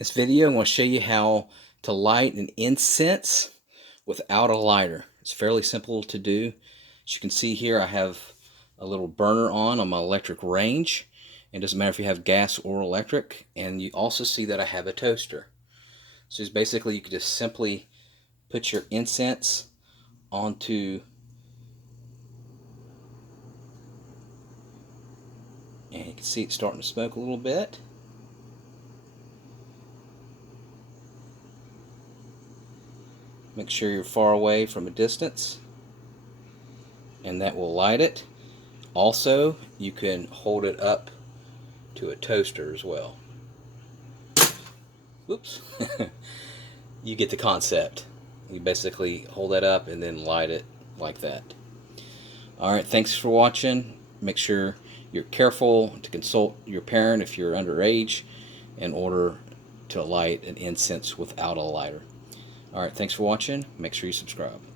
this video, I'm going to show you how to light an incense without a lighter. It's fairly simple to do. As you can see here, I have a little burner on my electric range. It doesn't matter if you have gas or electric. And you also see that I have a toaster. So it's basically, you could just simply put your incense onto, and you can see it's starting to smoke a little bit. Make sure you're far away from a distance, and that will light it. Also, you can hold it up to a toaster as well. Oops. You get the concept. You basically hold that up and then light it like that. Alright, thanks for watching. Make sure you're careful to consult your parent if you're underage in order to light an incense without a lighter. Alright, thanks for watching. Make sure you subscribe.